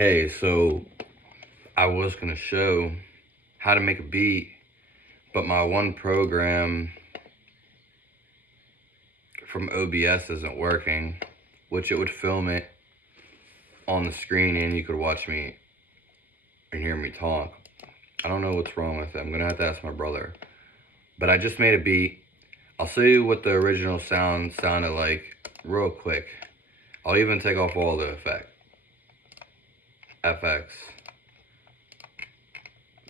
Hey, so I was gonna show how to make a beat, but my one program from OBS isn't working, which it would film it on the screen and you could watch me and hear me talk. I don't know what's wrong with it. I'm gonna have to ask my brother. But I just made a beat. I'll show you what the original sound sounded like real quick. I'll even take off all the FX,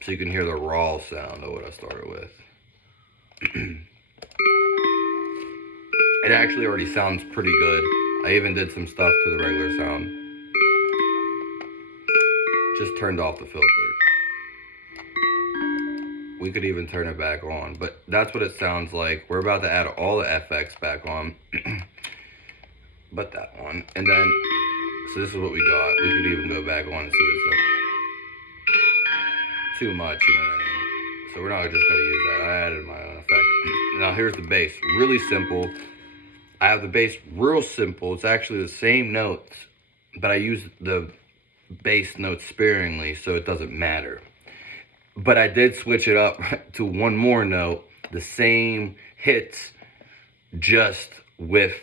so you can hear the raw sound of what I started with. It actually already sounds pretty good. I even did some stuff to the regular sound. Just turned off the filter. We could even turn it back on, but that's what it sounds like. We're about to add all the FX back on, but that one. And then, so this is what we got. We could even go back on and see what's up. Too much, you know what I mean? So we're not just gonna use that. I added my own effect. Now here's the bass, really simple. I have the bass real simple. It's actually the same notes, but I use the bass notes sparingly so it doesn't matter. But I did switch it up to one more note, the same hits, just with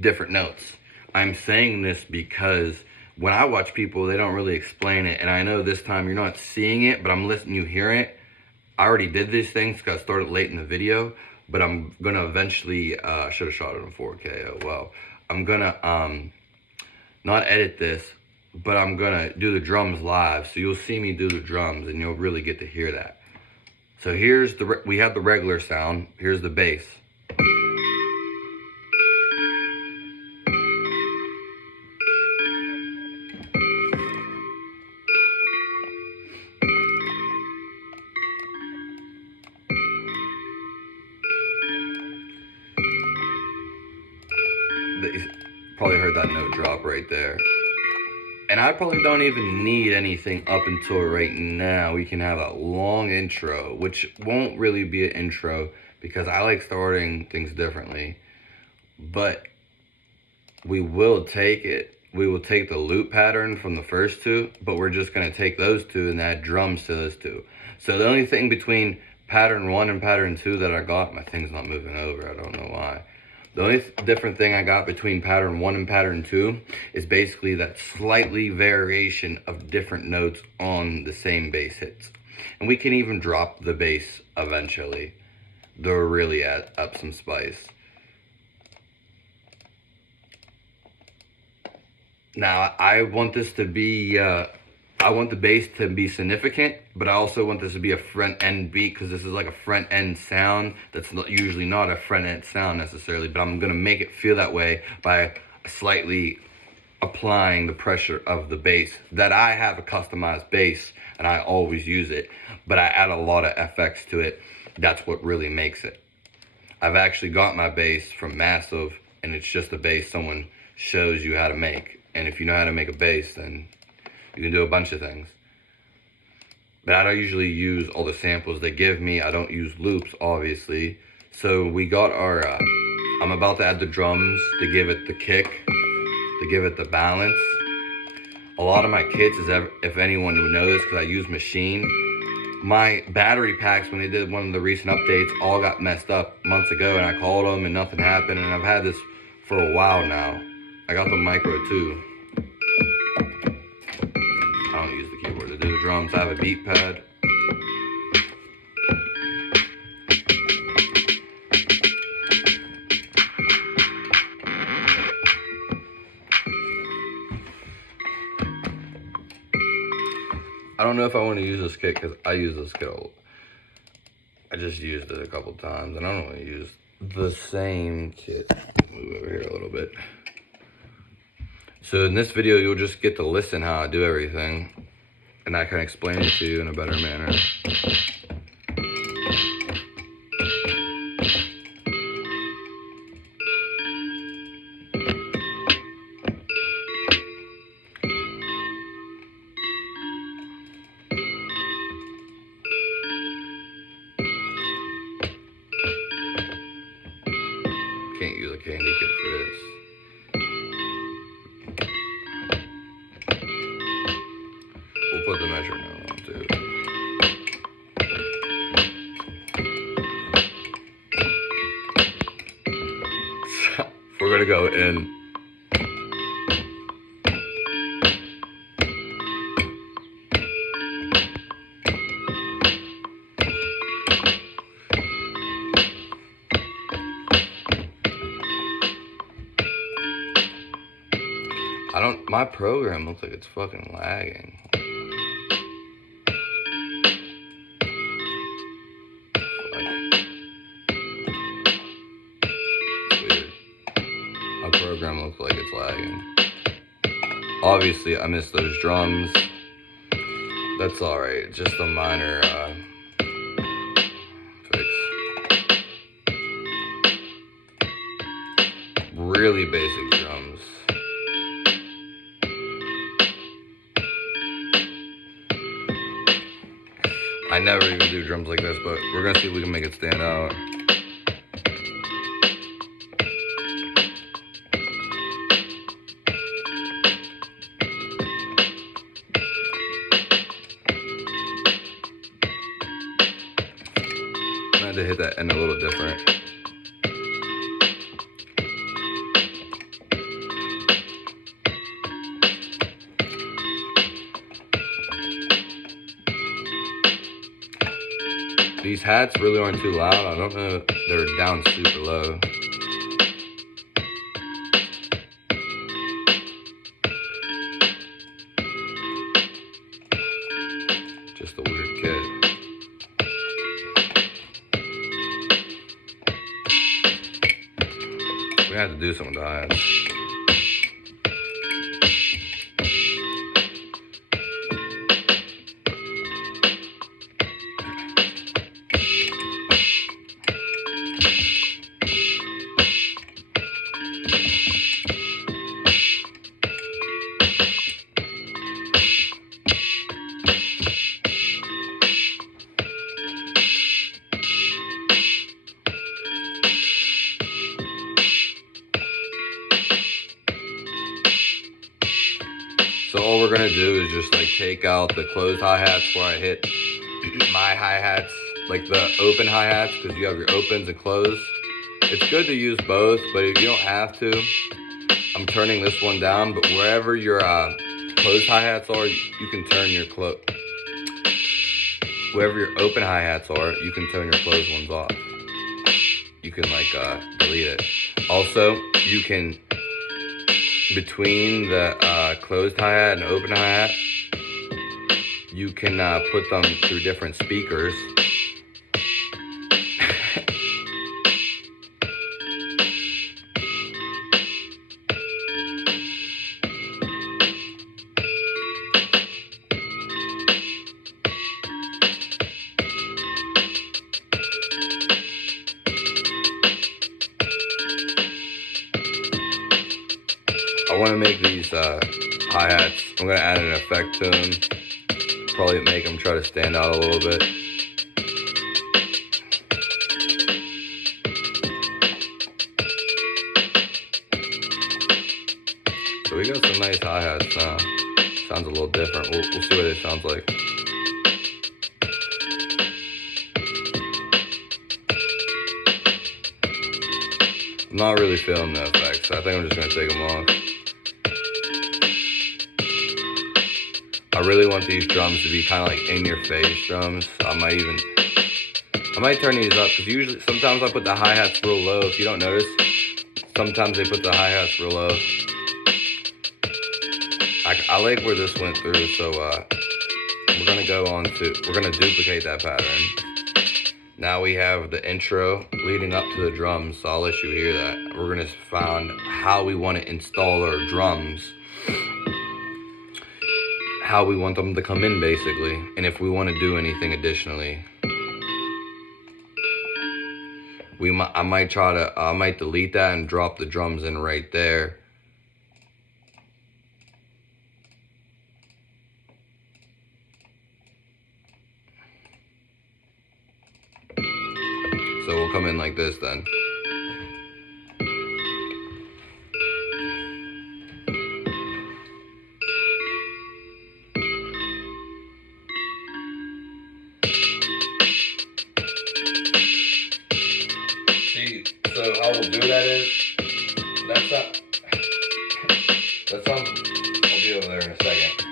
different notes. I'm saying this because when I watch people, they don't really explain it. And I know this time you're not seeing it, but I'm listening you hear it. I already did these things because I started late in the video, but I'm gonna eventually, should have shot it in 4K, oh well. I'm gonna not edit this, but I'm gonna do the drums live. So you'll see me do the drums and you'll really get to hear that. So here's we have the regular sound, here's the bass. You probably heard that note drop right there. And I probably don't even need anything up until right now. We can have a long intro, which won't really be an intro because I like starting things differently. But we will take it. We will take the loop pattern from the first two, but we're just gonna take those two and add drums to those two. So the only thing between pattern 1 and pattern 2 that I got, my thing's not moving over, I don't know why. The only different thing I got between pattern 1 and pattern 2 is basically that slightly variation of different notes on the same bass hits. And we can even drop the bass eventually. They'll really add up some spice. Now, I want this to be, I want the bass to be significant, but I also want this to be a front end beat because this is like a front end sound that's usually not a front end sound necessarily, but I'm gonna make it feel that way by slightly applying the pressure of the bass. That I have a customized bass and I always use it, but I add a lot of FX to it. That's what really makes it. I've actually got my bass from Massive and it's just a bass someone shows you how to make. And if you know how to make a bass, then you can do a bunch of things. But I don't usually use all the samples they give me. I don't use loops, obviously. So we got our, I'm about to add the drums to give it the kick, to give it the balance. A lot of my kits, if anyone would know this, because I use Machine, my battery packs, when they did one of the recent updates, all got messed up months ago, and I called them and nothing happened, and I've had this for a while now. I got the Micro too. I don't use the keyboard to do the drums. I have a beat pad. I don't know if I want to use this kit because I use this kit. I just used it a couple times and I don't want to use the same kit. Move over here a little bit. So in this video, you'll just get to listen how I do everything, and I can explain it to you in a better manner. Can't use a candy kit for this. We'll put the measuring on too. We're gonna go in. My program looks like it's fucking lagging. Weird. My program looks like it's lagging. Obviously, I missed those drums. That's alright. Just a minor fix. Really basic drums. I never even do drums like this, but we're gonna see if we can make it stand out. I had to hit that end a little different. These hats really aren't too loud. I don't know if they're down super low. Just a weird kit. We have to do some of the hats. So all we're gonna do is just like take out the closed hi-hats where I hit my hi-hats, like the open hi-hats, because you have your opens and closed. It's good to use both, but if you don't have to, I'm turning this one down, but wherever your closed hi-hats are, you can turn your wherever your open hi-hats are, you can turn your closed ones off. You can like delete it. Also, you can, between the closed hi-hat and open hi-hat, you can put them through different speakers. I want to make these hi-hats, I'm going to add an effect to them, probably make them try to stand out a little bit. So we got some nice hi-hats now. Sounds a little different. We'll see what it sounds like. I'm not really feeling the effects, so I think I'm just going to take them off. I really want these drums to be kind of like in-your-face drums. I might turn these up, because usually, sometimes I put the hi-hats real low. If you don't notice, sometimes they put the hi-hats real low. I like where this went through, so we're gonna duplicate that pattern. Now we have the intro leading up to the drums, so I'll let you hear that. We're gonna find how we want to install our drums, how we want them to come in basically, and if we want to do anything additionally. I might delete that and drop the drums in right there. So we'll come in like this then. I'll be over there in a second.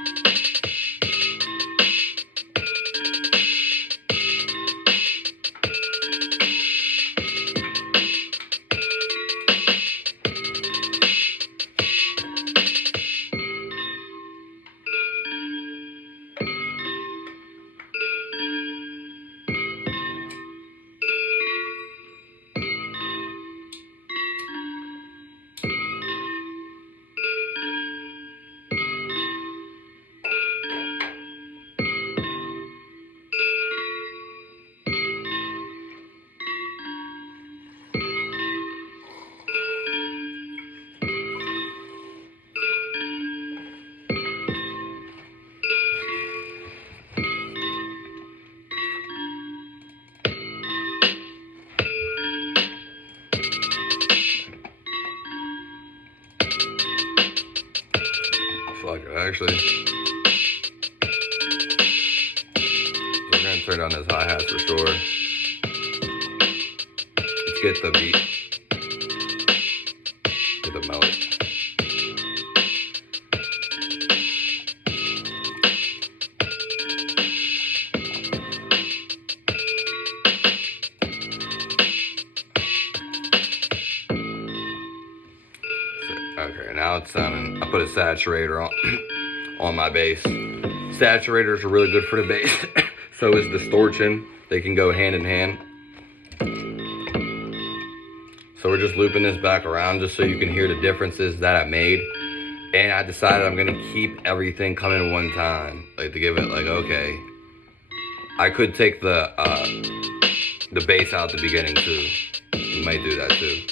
Fuck it, actually. We're gonna turn on this hi-hat for sure. Let's get the beat. Get the melody. Okay, now it's sounding. I put a saturator on my bass. Saturators are really good for the bass. So is distortion. They can go hand in hand. So we're just looping this back around just so you can hear the differences that I made. And I decided I'm gonna keep everything coming one time. Like to give it like, okay. I could take the bass out at the beginning too. You might do that too.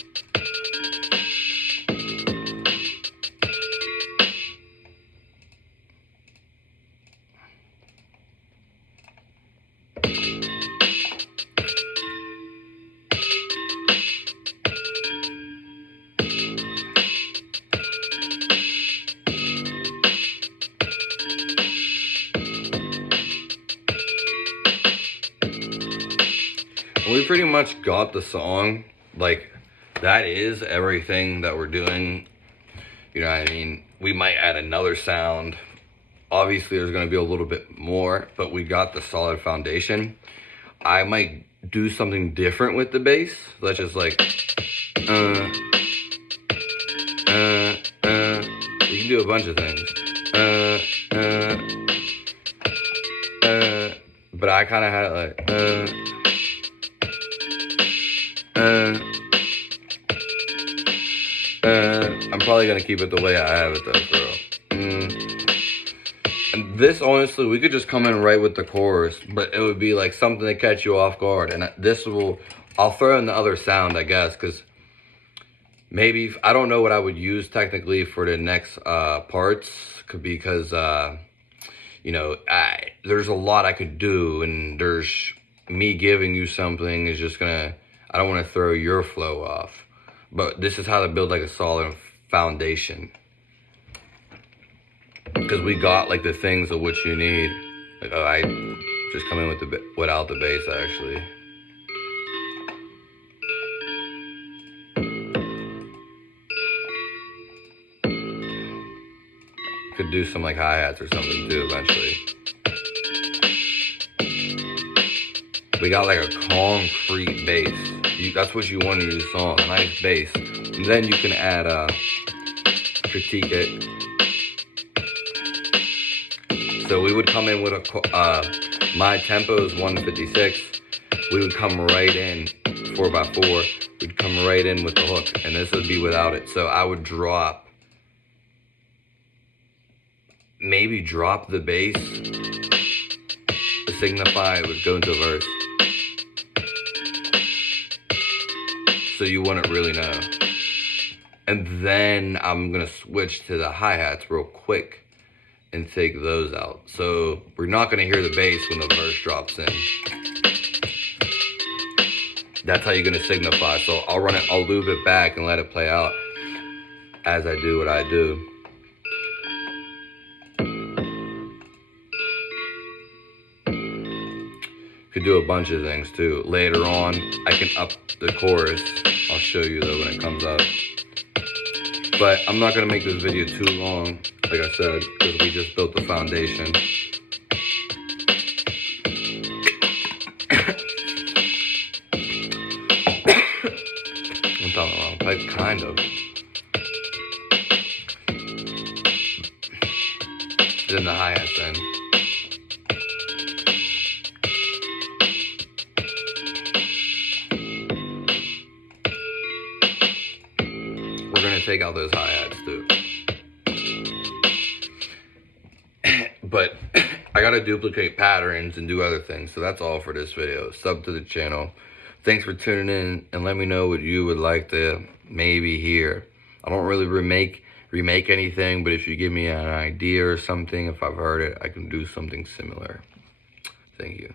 We pretty much got the song. Like, that is everything that we're doing. You know what I mean? We might add another sound. Obviously, there's going to be a little bit more, but we got the solid foundation. I might do something different with the bass. Let's just like, you can do a bunch of things. But I kind of had it like, I'm probably gonna keep it the way I have it though, bro. And this, honestly, we could just come in right with the chorus, but it would be like something to catch you off guard. And this will, I'll throw in the other sound, I guess, because maybe, I don't know what I would use technically for the next parts, because, you know, there's a lot I could do, and there's me giving you something is just gonna, I don't want to throw your flow off. But this is how to build like a solid foundation. Because we got like the things of which you need. Like, oh, I just come in with without the bass actually. Could do some like hi-hats or something too eventually. We got like a concrete bass. That's what you want in your song, a nice bass. And then you can add critique it. So we would come in with my tempo is 156. We would come right in 4x4. We'd come right in with the hook, and this would be without it. So I would maybe drop the bass to signify it would go into a verse. So you wouldn't really know. And then I'm gonna switch to the hi-hats real quick and take those out. So we're not gonna hear the bass when the verse drops in. That's how you're gonna signify. So I'll loop it back and let it play out as I do what I do. Could do a bunch of things too. Later on, I can up the chorus. I'll show you though when it comes up. But I'm not gonna make this video too long, like I said, because we just built the foundation. I'm down the wrong pipe, kind of. Then the hi-hats then. We're gonna take out those hi-hats too. But I gotta duplicate patterns and do other things. So that's all for this video. Sub to the channel. Thanks for tuning in, and let me know what you would like to maybe hear. I don't really remake anything, but if you give me an idea or something, if I've heard it, I can do something similar. Thank you.